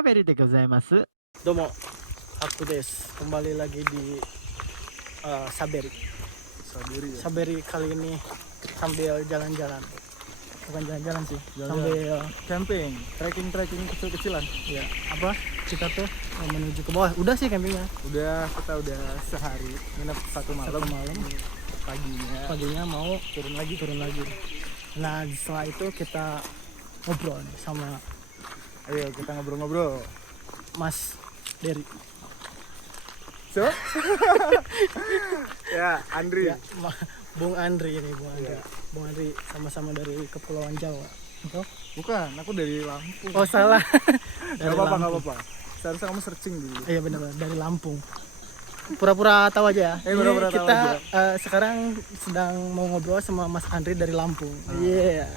喋りでございます。Domo, aku des. Kembali lagi di Saberi. Saberi ya. Saberi kali ini sambil jalan-jalan. Bukan jalan-jalan sih, Jalan-jalan. sambil Camping, trekking kecil-kecilan. ya apa? Kita tuh menuju ke bawah. Udah sih campingnya. Kita udah sehari nginep satu malam. Paginya mau turun lagi. Nah, setelah itu kita ngobrol nih sama Ayo kita ngobrol-ngobrol. Mas Dery. So? Ya, Andri. Ya, Bung Andri ini, Bung Andri. Ya. Bung Andri sama-sama dari Kepulauan Jawa. Betul? Bukan, aku dari Lampung. Oh, salah. Gak apa-apa. Seharusnya kamu searching dulu. Iya benar, dari Lampung. Pura-pura tahu aja ya. Pura-pura tahu kita aja. Sekarang sedang mau ngobrol sama Mas Andri dari Lampung. Iya.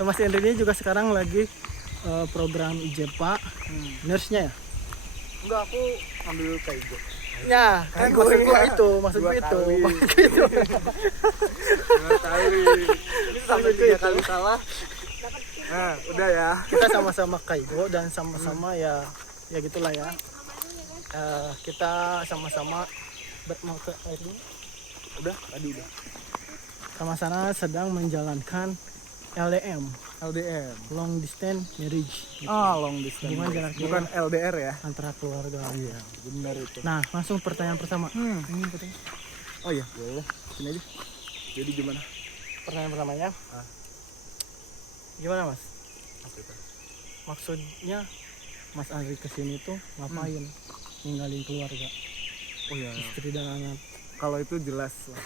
Mas Andri ini juga sekarang lagi program IJPA, nurse-nya ya? Enggak, aku ambil kaigo. Ya, kan Kaigo, maksud gua iya. itu, maksud Dua gua itu. kali. Maksud gua itu. 2 kali. Ini sampai 3 kali salah. Nah, udah ya. Kita sama-sama kaigo dan sama-sama ya gitulah ya. Kita sama-sama mau ke air dulu. Tadi udah. Sama-sama sedang menjalankan LDM, long distance marriage gitu. Long distance. Hubungan jarak jauh. Bukan LDR ya. Antara keluarga. Iya, benar itu. Nah, langsung pertanyaan pertama. Ini pertanyaan. Oh iya, boleh. Sini aja. Jadi gimana? Pertanyaan pertamanya. Gimana, Mas? Apa itu? Maksudnya Mas Andri kesini tuh ngapain? Ninggalin keluarga, Oh iya. istri dan anak. Kalau itu jelas lah.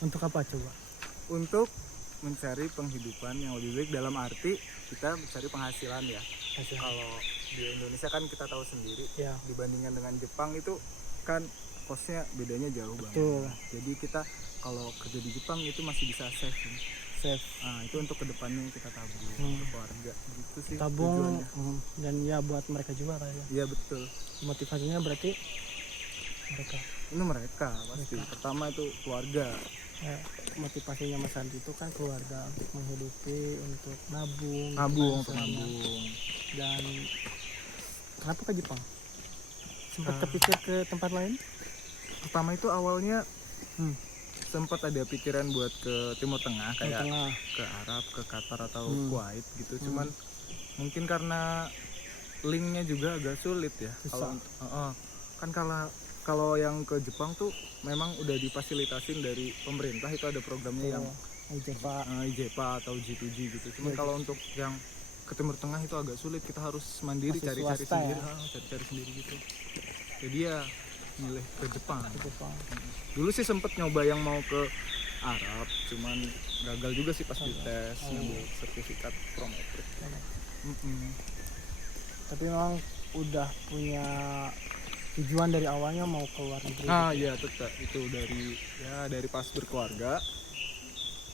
Untuk apa coba? Untuk mencari penghidupan yang lebih baik, dalam arti kita mencari penghasilan ya. Hasil. Kalau di Indonesia kan kita tahu sendiri, Ya, dibandingkan dengan Jepang itu kan kosnya bedanya jauh banget. betul. Jadi kita kalau kerja di Jepang itu masih bisa save nih. Save, Nah, itu untuk kedepannya kita tabung untuk keluarga gitu sih tabung, tujuannya. dan ya buat mereka juga kayaknya. Iya betul. Motivasinya berarti mereka. Ini mereka pasti. Pertama itu keluarga. Ya, motivasinya Mas Andri itu kan keluarga, untuk menghidupi, untuk nabung, Nabung gitu untuk kan, nabung. dan kenapa ke Jepang? Sempat Ah. kepikir ke tempat lain? Pertama itu awalnya Hmm. sempat ada pikiran buat ke Timur Tengah, Ke kayak tengah. ke Arab, ke Qatar atau Kuwait gitu. Hmm. Cuman mungkin karena linknya juga agak sulit ya. Susah. Kan kalau yang ke Jepang tuh memang udah difasilitasin dari pemerintah, itu ada programnya yang IJPA atau G2G gitu. Cuman Iya, kalau untuk yang ke Timur Tengah itu agak sulit, kita harus mandiri, Masih cari-cari swasta sendiri, ya? cari-cari sendiri gitu. Jadi ya milih ke Jepang. Ke Jepang. Dulu sih sempet nyoba yang mau ke Arab, cuman gagal juga sih pas dites ngambil sertifikat prometrik. Tapi memang udah punya tujuan dari awalnya mau keluar negeri. Iya tetap itu dari pas berkeluarga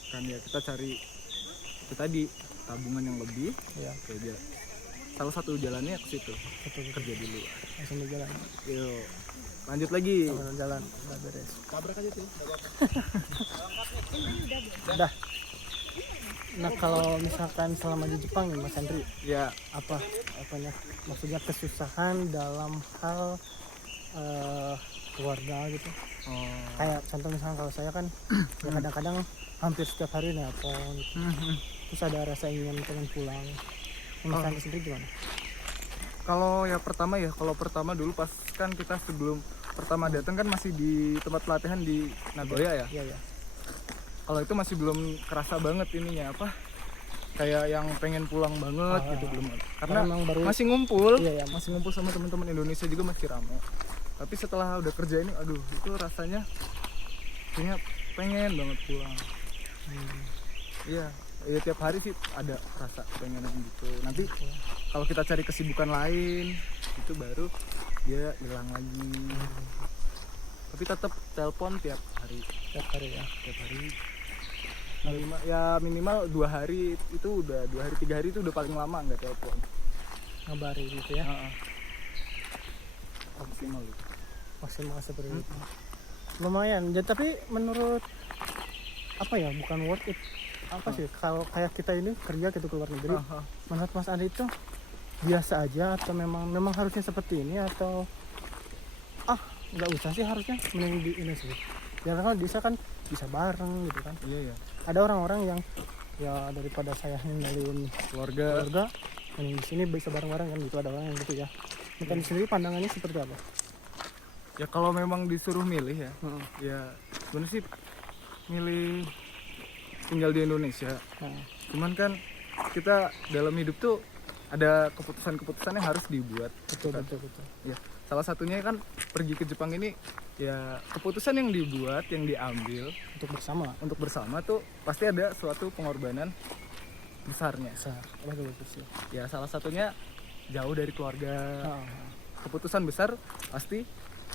kan ya, kita cari itu tadi tabungan yang lebih Ya, kayak salah satu jalannya ke situ, betul. kerja dulu. Langsung jalan. Yuk lanjut lagi. Jalan, udah beres. Tabrak aja tuh. Udah. Nah, kalau misalkan selama di Jepang nih Mas Andri, Ya, apanya maksudnya kesusahan dalam hal keluarga gitu. Kayak contoh misalkan kalau saya kan ya kadang-kadang hampir setiap hari nelpon, terus ada rasa ingin pengen pulang. Mas Andri sendiri gimana? kalau pertama dulu pas kan kita sebelum pertama datang kan masih di tempat pelatihan di Nagoya ya. Iya. Kalau itu masih belum kerasa banget ininya kayak yang pengen pulang banget gitu, belum, karena memang baru masih ngumpul. Iya, Masih ngumpul sama teman-teman Indonesia juga masih ramai. Tapi setelah udah kerja ini, aduh itu rasanya kayaknya pengen banget pulang. Iya tiap hari sih ada rasa pengen gitu. Nanti kalau kita cari kesibukan lain itu baru dia hilang lagi. Tapi tetap telepon tiap hari ya. minimal 2 hari itu udah 2 hari 3 hari itu udah paling lama nggak telepon. Ngabari gitu ya. Maksimal gitu. Maksimal seperti itu. Lumayan. Jadi tapi menurut bukan worth it. Sih kalau kayak kita ini kerja gitu ke luar negeri. Menurut Mas Andi itu biasa aja atau memang harusnya seperti ini, atau nggak usah sih harusnya, mending di ini sih. Ya kalau bisa kan bisa bareng gitu kan. Iya. Ada orang-orang yang ya daripada saya ninggalin Keluarga. mending di sini bisa bareng-bareng kan gitu, ada orang yang gitu ya. Mungkin sendiri pandangannya seperti apa? Ya kalau memang disuruh milih ya, Heeh. ya sebenarnya sih milih tinggal di Indonesia. Nah, Cuman kan kita dalam hidup tuh ada keputusan-keputusan yang harus dibuat. betul. Ya, salah satunya kan pergi ke Jepang ini ya keputusan yang dibuat, yang diambil Untuk bersama. tuh pasti ada suatu pengorbanan besarnya. Besar. Betul sih. Ya salah satunya jauh dari keluarga. Ah, Keputusan besar pasti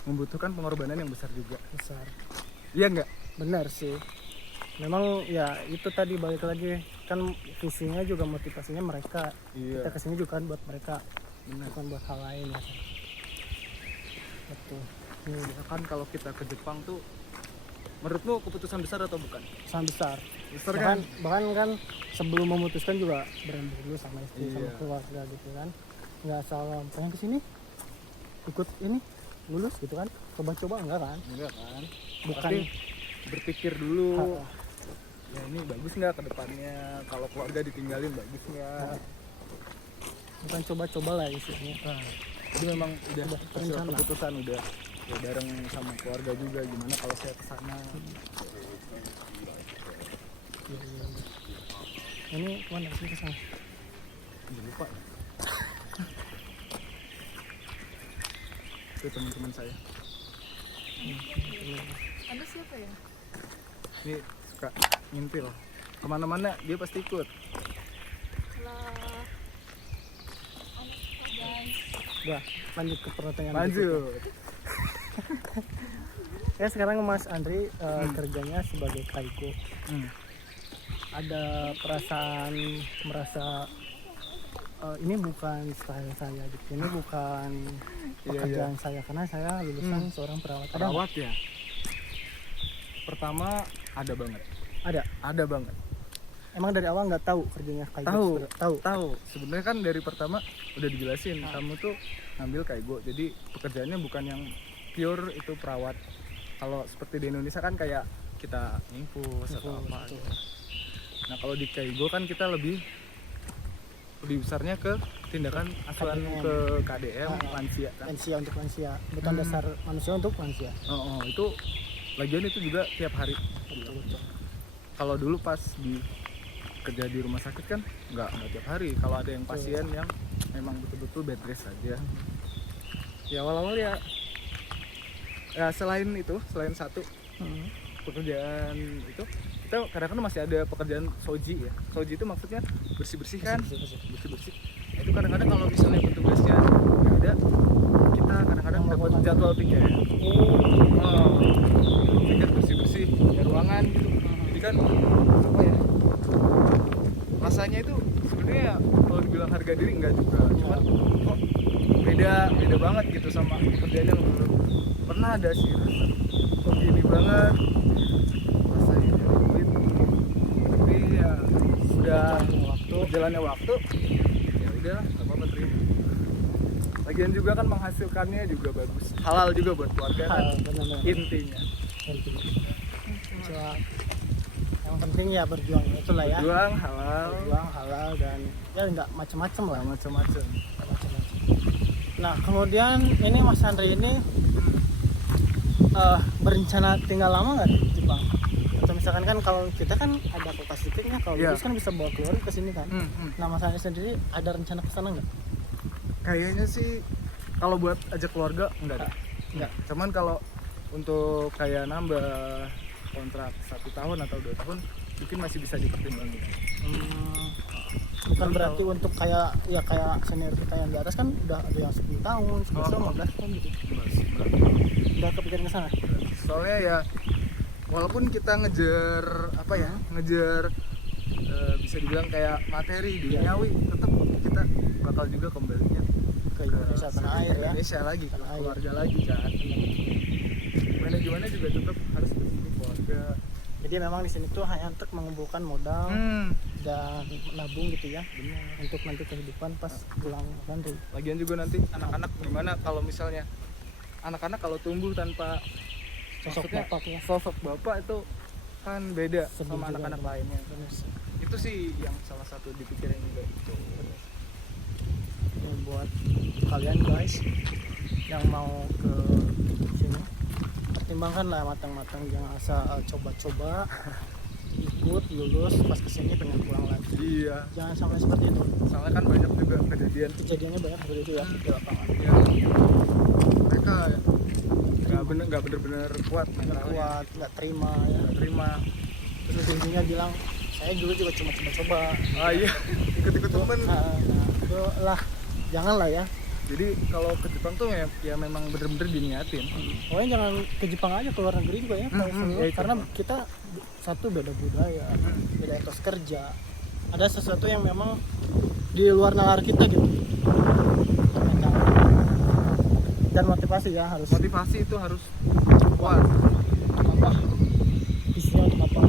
membutuhkan pengorbanan yang besar juga. besar. Iya enggak? Benar sih. Memang ya itu tadi balik lagi kan visinya juga motivasinya mereka. Kita kesini juga kan buat mereka, Benar. bukan buat hal lain ya. Betul. Ya kan kalau kita ke Jepang tuh menurutmu keputusan besar atau bukan? Sangat besar. Besar bahkan, kan? bahkan kan sebelum memutuskan juga berembuk dulu sama istri, sama Iya. keluarga gitu kan. Nggak salah pengen kesini ikut ini lulus gitu kan, coba-coba enggak kan, Enggak kan? bukan. Pasti berpikir dulu. Ah, Ya ini bagus nggak ke depannya? Kalau keluarga ditinggalin bagus nggak? bukan coba-coba lah istilahnya. Jadi memang udah Udah hasil rencana. keputusan udah ya bareng sama keluarga juga gimana kalau saya kesana. Iya. Ini kemana sih ke sana? Jangan lupa. Itu teman-teman saya. Anda siapa ya? Ini suka ngintil. Kemana-mana dia pasti ikut. Lah. Guys. Udah, lanjut ke pertanyaan berikutnya. Lanjut. Ya sekarang Mas Andri kerjanya sebagai kaiko. Ada perasaan merasa ini bukan style saya gitu, ini bukan pekerjaan saya karena saya lulusan seorang perawat. Ada nggak? Perawat ya. Pertama ada banget. Ada banget. Emang dari awal nggak tahu kerjanya kaiko? Tahu. Tahu. Sebenarnya kan dari pertama udah dijelasin kamu tuh ngambil kaigo. Jadi pekerjaannya bukan yang pure itu perawat. Kalau seperti di Indonesia kan kayak kita infus atau apa. Betul. Gitu. Nah kalau di kaigo kan kita lebih besarnya ke tindakan asuhan KDM. ke KDM lansia kan. Lansia untuk lansia, kebutuhan dasar manusia untuk lansia. Itu lagian itu juga tiap hari. Betul. Kalau dulu pas di kerja di rumah sakit kan nggak tiap hari. Kalau ada yang pasien yang memang betul-betul bed rest aja. Ya awal-awal ya selain satu pekerjaan itu kita kadang-kadang masih ada pekerjaan soji ya. Soji itu maksudnya bersih-bersih kan. Bersih-bersih. Nah, itu kadang-kadang kalau misalnya petugasnya nggak ada, kita kadang-kadang dapat jadwal piket. Piket bersih-bersih ya ruangan gitu. Jadi kan apa ya? Rasanya itu sebenarnya kalau dibilang harga diri enggak juga. Cuman kok beda banget gitu sama pekerjaan yang dulu. Pernah ada sih rasa kok gini banget rasanya dari duit, tapi ya sudah berjalannya waktu ya udah nggak apa-apa terima. Lagian juga kan menghasilkannya juga bagus, halal juga buat keluarga kan Benar-benar. intinya. Coba. Yang penting ya berjuang itulah ya. Berjuang halal, Berjuang halal dan ya nggak macam-macam lah. macam-macam. Nah kemudian ini Mas Andri ini berencana tinggal lama nggak di Jepang? Atau misalkan kan kalau kita kan ada kulkas sedikitnya, kalau Iya. lulus kan bisa bawa keluarga ke sini kan. Nah Mas Andri sendiri ada rencana ke sana nggak? Kayaknya sih kalau buat ajak keluarga enggak deh. Enggak. Cuman kalau untuk kayak nambah kontrak 1 tahun atau 2 tahun mungkin masih bisa dipertimbangkan. Bukan berarti untuk kayak senior kita yang di atas kan udah ada yang 10 tahun, 11 tahun, 15 tahun gitu. Udah kepikiran ke sana? Soalnya ya walaupun kita ngejar bisa dibilang kayak materi duniawi, tetap kita bakal juga kembalinya Ke Indonesia, tanah air ya. Indonesia lagi, ke Tanah air. keluarga lagi kan. Gimana juga tetap harus bersih keluarga. Jadi memang di sini tuh hanya untuk mengumpulkan modal dan nabung gitu ya Benar. untuk nanti kehidupan pas pulang Andri. Lagian juga nanti anak-anak gimana kalau misalnya anak-anak kalau tumbuh tanpa Sosok maksudnya bapak ya. sosok bapak itu kan beda Sedih sama juga anak-anak tuh. lainnya. Bener sih. Itu sih yang salah satu dipikirin juga itu. Ya, buat kalian guys yang mau ke sini pertimbangkanlah matang-matang, jangan asal coba-coba ikut lulus pas kesini pengen pulang lagi, Iya, jangan sampai seperti itu. soalnya kan banyak juga kejadian Kejadiannya banyak seperti itu ya di lapangan. ya, mereka nggak bener-bener kuat mentalnya, Kuat nggak terima ya, nggak terima. terus intinya bilang saya dulu juga cuma coba-coba. Ah iya, ikut-ikut temen. Nah, itu lah, janganlah ya. Jadi kalau ke Jepang tuh ya memang bener-bener diniatin. Pokoknya jangan ke Jepang aja, ke luar negeri juga ya, kalau seluruh. ya itu. Karena kita satu beda budaya, beda etos kerja, ada sesuatu yang memang di luar nalar kita gitu. Dan motivasi ya harus Motivasi itu harus kuat. apa, visinya untuk apa.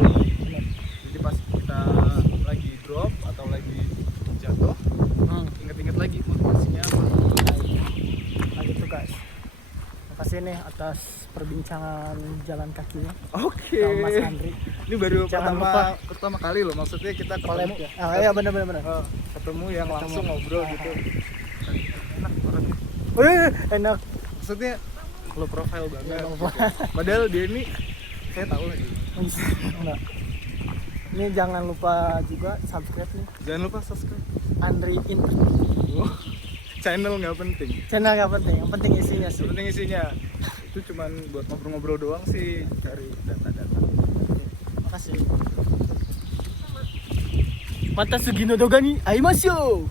Benar. Jadi pas kita lagi drop atau lagi jatuh, inget-inget lagi motivasinya apa. Nah gitu guys, makasih nih atas perbincangan jalan kakinya Oke. sama Mas Andri. Ini baru Jangan lupa. pertama kali loh, maksudnya kita Collab ketemu. ya. Iya benar. Ketemu yang langsung ngobrol gitu. Enak orangnya. Enak. Maksudnya low profile banget. Low gitu. Padahal dia ini saya tahu lagi. Enggak. Ini jangan lupa juga subscribe nih Jangan lupa subscribe. Andri Inter. Channel nggak penting. Channel nggak penting, yang penting isinya sih. Yang penting isinya. Itu cuman buat ngobrol-ngobrol doang sih, cari data-data. Makasih. Mata Sugino Doga ni aimasyo.